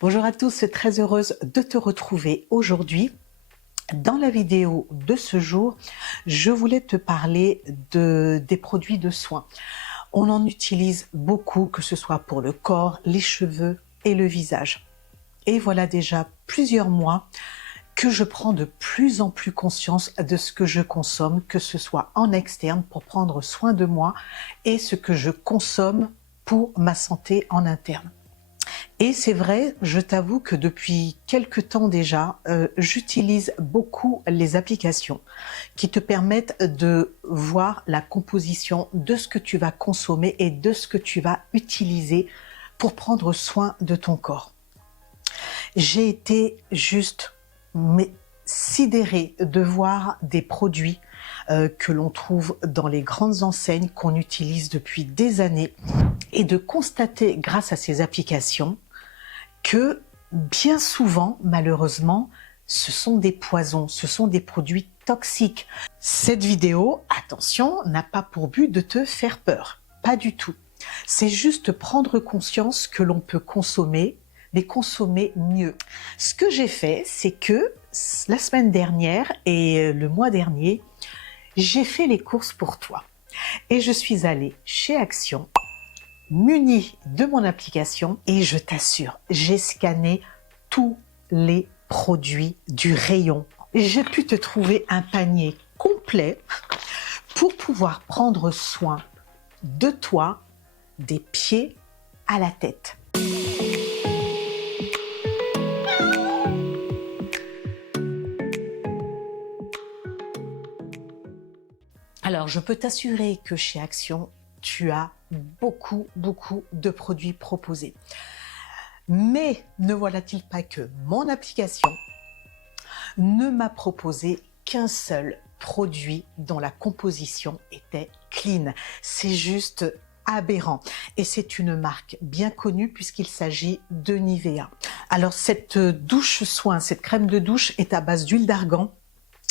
Bonjour à tous, très heureuse de te retrouver aujourd'hui. Dans la vidéo de ce jour, je voulais te parler des produits de soins. On en utilise beaucoup, que ce soit pour le corps, les cheveux et le visage. Et voilà déjà plusieurs mois que je prends de plus en plus conscience de ce que je consomme, que ce soit en externe pour prendre soin de moi et ce que je consomme pour ma santé en interne. Et c'est vrai, je t'avoue que depuis quelque temps déjà, j'utilise beaucoup les applications qui te permettent de voir la composition de ce que tu vas consommer et de ce que tu vas utiliser pour prendre soin de ton corps. J'ai été juste sidérée de voir des produits que l'on trouve dans les grandes enseignes qu'on utilise depuis des années et de constater grâce à ces applications que bien souvent, malheureusement, ce sont des poisons, ce sont des produits toxiques. Cette vidéo, attention, n'a pas pour but de te faire peur, pas du tout. C'est juste prendre conscience que l'on peut consommer, mais consommer mieux. Ce que j'ai fait, c'est que la semaine dernière et le mois dernier, j'ai fait les courses pour toi. Et je suis allée chez Action, munie de mon application, et je t'assure, j'ai scanné tous les produits du rayon. J'ai pu te trouver un panier complet pour pouvoir prendre soin de toi, des pieds à la tête. Alors, je peux t'assurer que chez Action, tu as beaucoup de produits proposés. Mais ne voilà-t-il pas que mon application ne m'a proposé qu'un seul produit dont la composition était clean. C'est juste aberrant. Et c'est une marque bien connue puisqu'il s'agit de Nivea. Alors, cette douche soin, cette crème de douche est à base d'huile d'argan.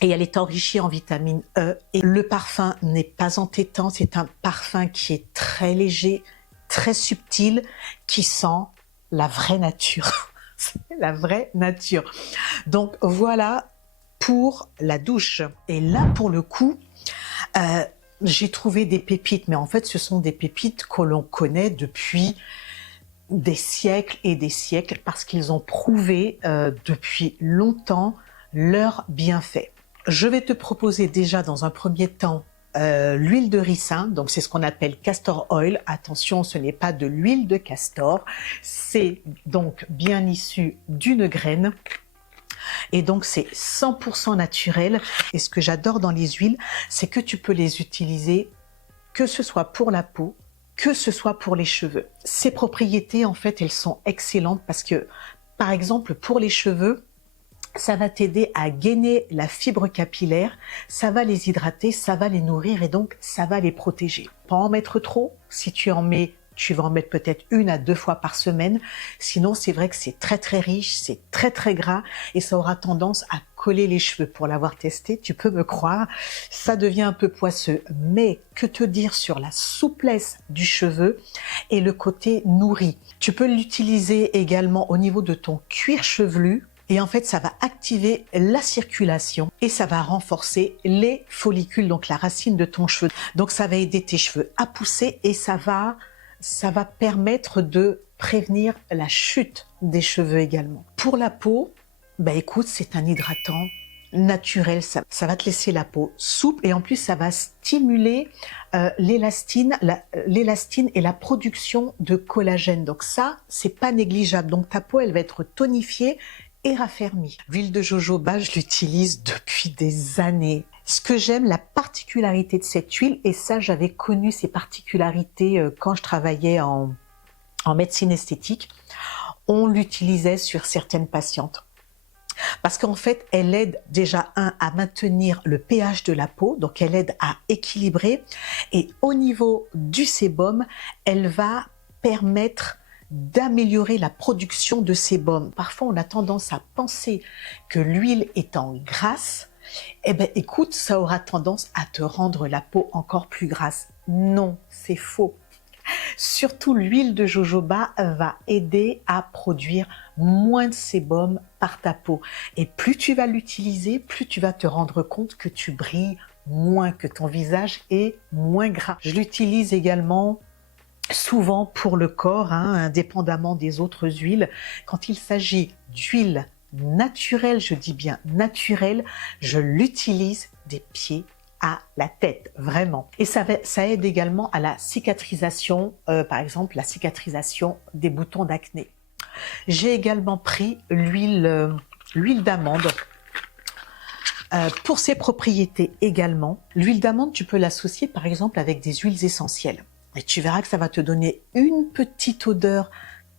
Et elle est enrichie en vitamine E. Et le parfum n'est pas entêtant, c'est un parfum qui est très léger, très subtil, qui sent la vraie nature. C'est la vraie nature. Donc voilà pour la douche. Et là, pour le coup, j'ai trouvé des pépites. Mais en fait, ce sont des pépites que l'on connaît depuis des siècles et des siècles parce qu'ils ont prouvé depuis longtemps leurs bienfaits. Je vais te proposer déjà dans un premier temps l'huile de ricin, donc c'est ce qu'on appelle castor oil. Attention, ce n'est pas de l'huile de castor, c'est donc bien issu d'une graine. Et donc c'est 100% naturel. Et ce que j'adore dans les huiles, c'est que tu peux les utiliser que ce soit pour la peau, que ce soit pour les cheveux. Ces propriétés, en fait, elles sont excellentes parce que, par exemple, pour les cheveux, ça va t'aider à gainer la fibre capillaire, ça va les hydrater, ça va les nourrir et donc ça va les protéger. Pas en mettre trop, si tu en mets, tu vas en mettre peut-être 1 à 2 fois par semaine. Sinon, c'est vrai que c'est très riche, c'est très gras et ça aura tendance à coller les cheveux. Pour l'avoir testé, tu peux me croire, ça devient un peu poisseux. Mais que te dire sur la souplesse du cheveu et le côté nourri. Tu peux l'utiliser également au niveau de ton cuir chevelu. Et en fait, ça va activer la circulation et ça va renforcer les follicules, donc la racine de ton cheveu. Donc ça va aider tes cheveux à pousser et ça va permettre de prévenir la chute des cheveux également. Pour la peau, bah écoute, c'est un hydratant naturel, ça va te laisser la peau souple et en plus ça va stimuler l'élastine et la production de collagène. Donc ça, c'est pas négligeable. Donc ta peau, elle va être tonifiée et raffermi. L'huile de jojoba, je l'utilise depuis des années. Ce que j'aime, la particularité de cette huile, et ça j'avais connu ces particularités quand je travaillais en médecine esthétique, on l'utilisait sur certaines patientes. Parce qu'en fait, elle aide déjà à maintenir le pH de la peau, donc elle aide à équilibrer, et au niveau du sébum, elle va permettre d'améliorer la production de sébum. Parfois, on a tendance à penser que l'huile étant grasse, eh ben, écoute, ça aura tendance à te rendre la peau encore plus grasse. Non, c'est faux. Surtout l'huile de jojoba va aider à produire moins de sébum par ta peau. Et plus tu vas l'utiliser, plus tu vas te rendre compte que tu brilles moins, que ton visage est moins gras. Je l'utilise également souvent pour le corps, indépendamment des autres huiles. Quand il s'agit d'huile naturelle, je dis bien naturelle, je l'utilise des pieds à la tête, vraiment. Et ça aide également à la cicatrisation, par exemple la cicatrisation des boutons d'acné. J'ai également pris l'huile d'amande. Pour ses propriétés également, l'huile d'amande, tu peux l'associer par exemple avec des huiles essentielles. Et tu verras que ça va te donner une petite odeur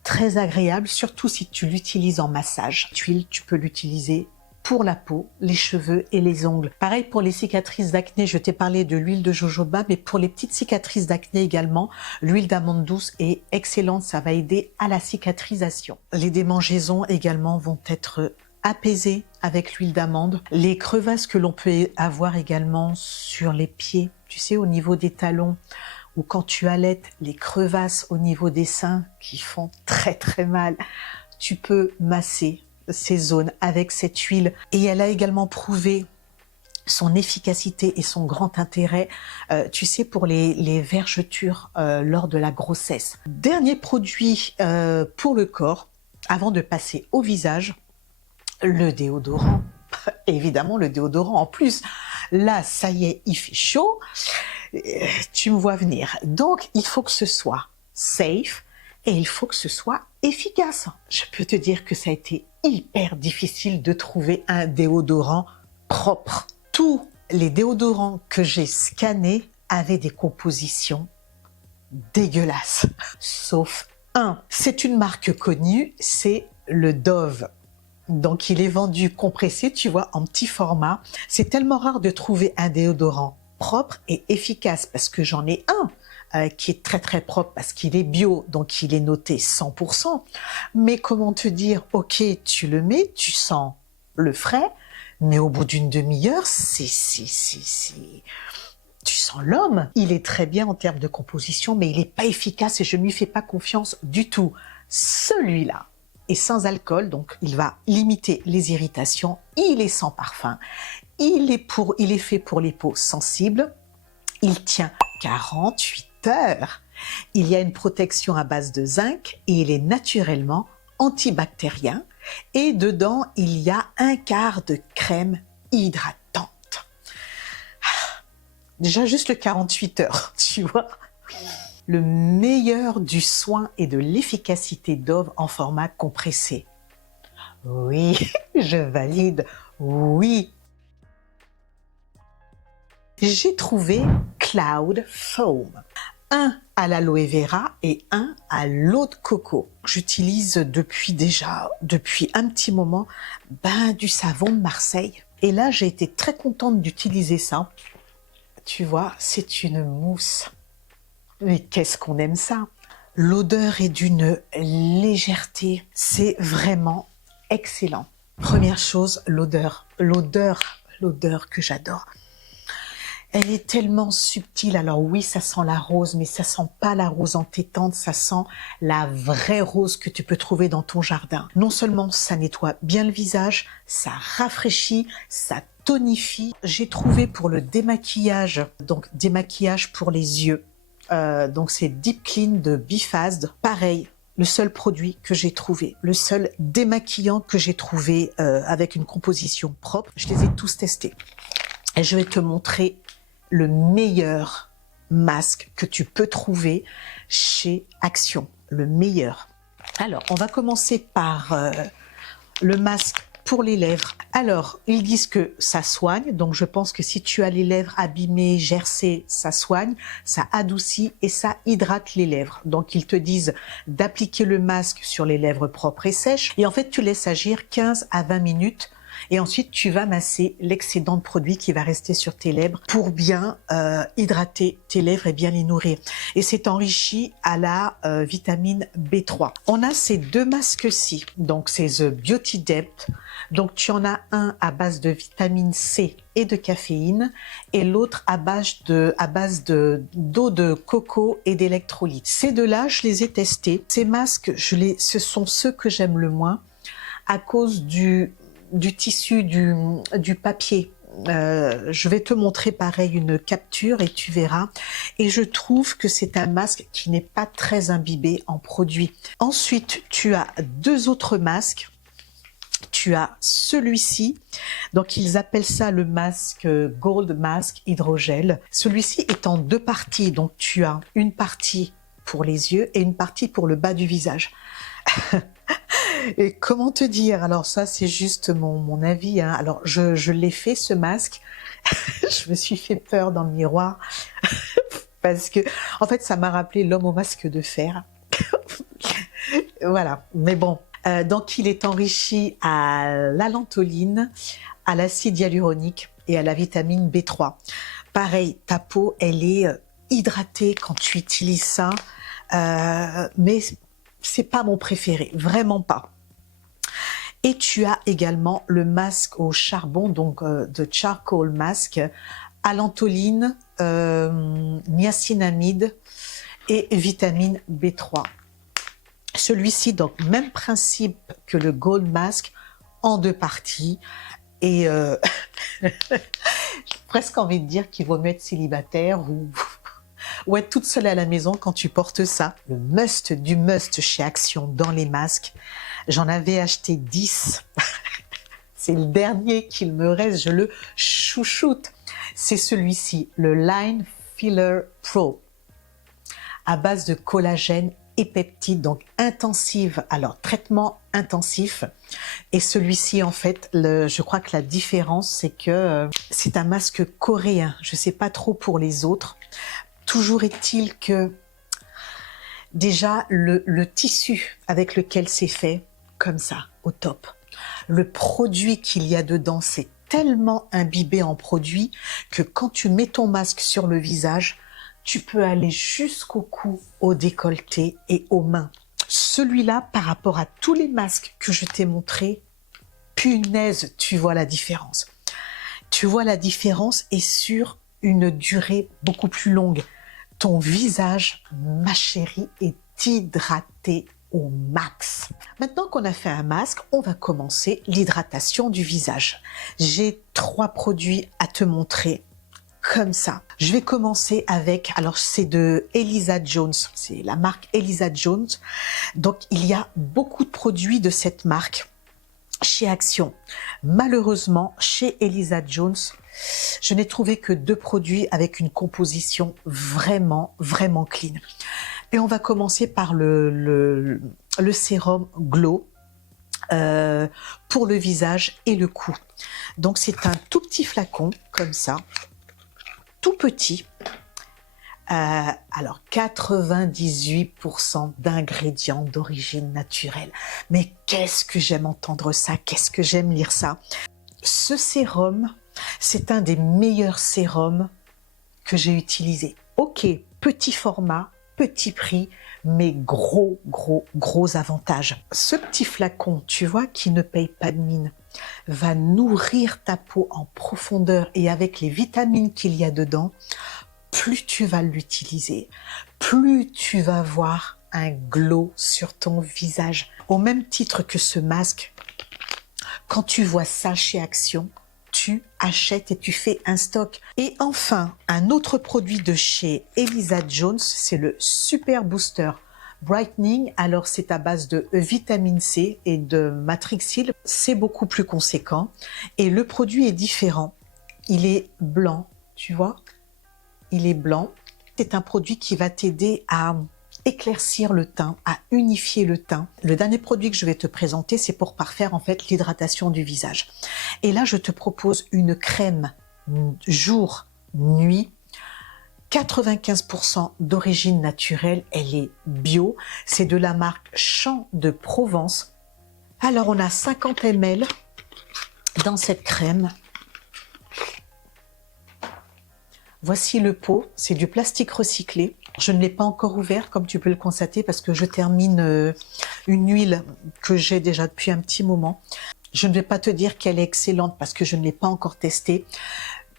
très agréable, surtout si tu l'utilises en massage. L'huile, tu peux l'utiliser pour la peau, les cheveux et les ongles. Pareil pour les cicatrices d'acné, je t'ai parlé de l'huile de jojoba, mais pour les petites cicatrices d'acné également, l'huile d'amande douce est excellente, ça va aider à la cicatrisation. Les démangeaisons également vont être apaisées avec l'huile d'amande. Les crevasses que l'on peut avoir également sur les pieds, tu sais, au niveau des talons, ou quand tu allaites, les crevasses au niveau des seins qui font très très mal, tu peux masser ces zones avec cette huile. Et elle a également prouvé son efficacité et son grand intérêt, tu sais, pour les vergetures lors de la grossesse. Dernier produit pour le corps, avant de passer au visage, le déodorant. Évidemment, le déodorant. En plus, là, ça y est, il fait chaud. Tu me vois venir. Donc, il faut que ce soit safe et il faut que ce soit efficace. Je peux te dire que ça a été hyper difficile de trouver un déodorant propre. Tous les déodorants que j'ai scannés avaient des compositions dégueulasses, sauf un. C'est une marque connue, c'est le Dove. Donc il est vendu compressé, tu vois, en petit format. C'est tellement rare de trouver un déodorant propre et efficace parce que j'en ai un qui est très très propre parce qu'il est bio, donc il est noté 100%. Mais comment te dire, ok, tu le mets, tu sens le frais, mais au bout d'une demi-heure, tu sens l'homme. Il est très bien en termes de composition, mais il n'est pas efficace et je ne lui fais pas confiance du tout. Celui-là est sans alcool, donc il va limiter les irritations. Il est sans parfum. Il est fait pour les peaux sensibles. Il tient 48 heures. Il y a une protection à base de zinc et il est naturellement antibactérien. Et dedans, il y a un quart de crème hydratante. Déjà, juste le 48 heures, tu vois. Le meilleur du soin et de l'efficacité Dove en format compressé. Oui, je valide, oui. J'ai trouvé Cloud Foam. Un à l'aloe vera et un à l'eau de coco. J'utilise depuis un petit moment, du savon de Marseille. Et là, j'ai été très contente d'utiliser ça. Tu vois, c'est une mousse. Mais qu'est-ce qu'on aime ça! L'odeur est d'une légèreté. C'est vraiment excellent. Première chose, l'odeur. L'odeur que j'adore. Elle est tellement subtile. Alors oui, ça sent la rose, mais ça sent pas la rose entêtante, ça sent la vraie rose que tu peux trouver dans ton jardin. Non seulement ça nettoie bien le visage, ça rafraîchit, ça tonifie. J'ai trouvé pour le démaquillage, donc démaquillage pour les yeux. Donc c'est Deep Clean de Bifast. Pareil, le seul produit que j'ai trouvé, le seul démaquillant que j'ai trouvé avec une composition propre. Je les ai tous testés. Et je vais te montrer le meilleur masque que tu peux trouver chez Action. Le meilleur. Alors, on va commencer par le masque pour les lèvres. Alors, ils disent que ça soigne. Donc, je pense que si tu as les lèvres abîmées, gercées, ça soigne, ça adoucit et ça hydrate les lèvres. Donc, ils te disent d'appliquer le masque sur les lèvres propres et sèches. Et en fait, tu laisses agir 15 à 20 minutes. Et ensuite, tu vas masser l'excédent de produit qui va rester sur tes lèvres pour bien hydrater tes lèvres et bien les nourrir. Et c'est enrichi à la vitamine B3. On a ces deux masques-ci. Donc, c'est The Beauty Depth. Donc, tu en as un à base de vitamine C et de caféine et l'autre à base d'eau de coco et d'électrolytes. Ces deux-là, je les ai testés. Ces masques, ce sont ceux que j'aime le moins à cause du tissu, du papier. Je vais te montrer pareil une capture et tu verras. Et je trouve que c'est un masque qui n'est pas très imbibé en produit. Ensuite, tu as deux autres masques. Tu as celui-ci, donc ils appellent ça le masque Gold Mask Hydrogel. Celui-ci est en deux parties, donc tu as une partie pour les yeux et une partie pour le bas du visage. Et comment te dire, alors ça c'est juste mon avis, hein. Alors je l'ai fait ce masque, je me suis fait peur dans le miroir, parce que en fait ça m'a rappelé l'homme au masque de fer. Voilà, mais bon. Donc il est enrichi à la lantoline, à l'acide hyaluronique et à la vitamine B3. Pareil, ta peau, elle est hydratée quand tu utilises ça, mais c'est pas mon préféré, vraiment pas. Et tu as également le masque au charbon, donc de Charcoal Mask, à lantoline, niacinamide et vitamine B3. Celui-ci, donc, même principe que le Gold Mask, en deux parties. Et j'ai presque envie de dire qu'il vaut mieux être célibataire ou être toute seule à la maison quand tu portes ça. Le must du must chez Action dans les masques. J'en avais acheté 10. C'est le dernier qu'il me reste, je le chouchoute. C'est celui-ci, le Line Filler Pro, à base de collagène et peptides, donc intensive, alors traitement intensif. Et celui-ci, en fait, je crois que la différence, c'est que c'est un masque coréen. Je sais pas trop pour les autres. Toujours est-il que déjà le tissu avec lequel c'est fait, comme ça, au top. Le produit qu'il y a dedans, c'est tellement imbibé en produit que quand tu mets ton masque sur le visage, tu peux aller jusqu'au cou, au décolleté et aux mains. Celui-là, par rapport à tous les masques que je t'ai montrés, punaise, tu vois la différence. Tu vois la différence et sur une durée beaucoup plus longue. Ton visage, ma chérie, est hydraté au max. Maintenant qu'on a fait un masque, on va commencer l'hydratation du visage. J'ai 3 produits à te montrer comme ça. Je vais commencer avec, alors c'est de Elisa Jones, c'est la marque Elisa Jones. Donc il y a beaucoup de produits de cette marque chez Action. Malheureusement, chez Elisa Jones, je n'ai trouvé que 2 produits avec une composition vraiment clean. Et on va commencer par le sérum Glow pour le visage et le cou. Donc c'est un tout petit flacon comme ça, tout petit. Alors 98% d'ingrédients d'origine naturelle. Mais qu'est-ce que j'aime entendre ça, qu'est-ce que j'aime lire ça. Ce sérum, c'est un des meilleurs sérums que j'ai utilisé. Ok, petit format, petit prix, mais gros avantages. Ce petit flacon, tu vois, qui ne paye pas de mine, va nourrir ta peau en profondeur et avec les vitamines qu'il y a dedans, plus tu vas l'utiliser, plus tu vas voir un glow sur ton visage. Au même titre que ce masque, quand tu vois ça chez Action, tu achètes et tu fais un stock. Et enfin, un autre produit de chez Elisa Jones, c'est le Super Booster Brightening. Alors, c'est à base de vitamine C et de matrixyl. C'est beaucoup plus conséquent. Et le produit est différent. Il est blanc, tu vois? Il est blanc. C'est un produit qui va t'aider à éclaircir le teint, à unifier le teint. Le dernier produit que je vais te présenter, c'est pour parfaire en fait l'hydratation du visage. Et là, je te propose une crème jour-nuit, 95% d'origine naturelle, elle est bio, c'est de la marque Champ de Provence. Alors on a 50 ml dans cette crème. Voici le pot, c'est du plastique recyclé. Je ne l'ai pas encore ouvert, comme tu peux le constater, parce que je termine une huile que j'ai déjà depuis un petit moment. Je ne vais pas te dire qu'elle est excellente parce que je ne l'ai pas encore testée.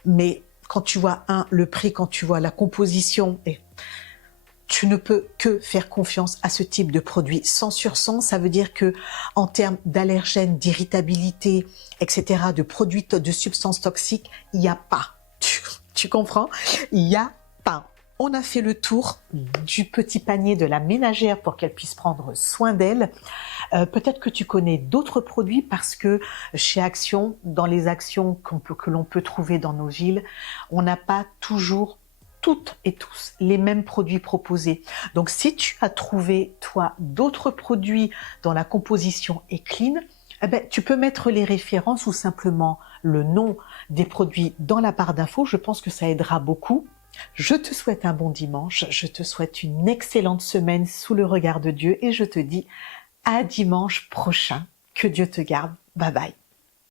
Mais quand tu vois, le prix, quand tu vois la composition, et tu ne peux que faire confiance à ce type de produit. 100 sur 100, ça veut dire que en termes d'allergènes, d'irritabilité, etc., de produits, de substances toxiques, il n'y a pas. Tu comprends? Il n'y a pas. On a fait le tour du petit panier de la ménagère pour qu'elle puisse prendre soin d'elle. Peut-être que tu connais d'autres produits parce que chez Action, dans les actions que l'on peut trouver dans nos villes, on n'a pas toujours toutes et tous les mêmes produits proposés. Donc si tu as trouvé, toi, d'autres produits dont la composition est clean, eh ben, tu peux mettre les références ou simplement le nom des produits dans la barre d'infos. Je pense que ça aidera beaucoup. Je te souhaite un bon dimanche, je te souhaite une excellente semaine sous le regard de Dieu et je te dis à dimanche prochain. Que Dieu te garde. Bye bye.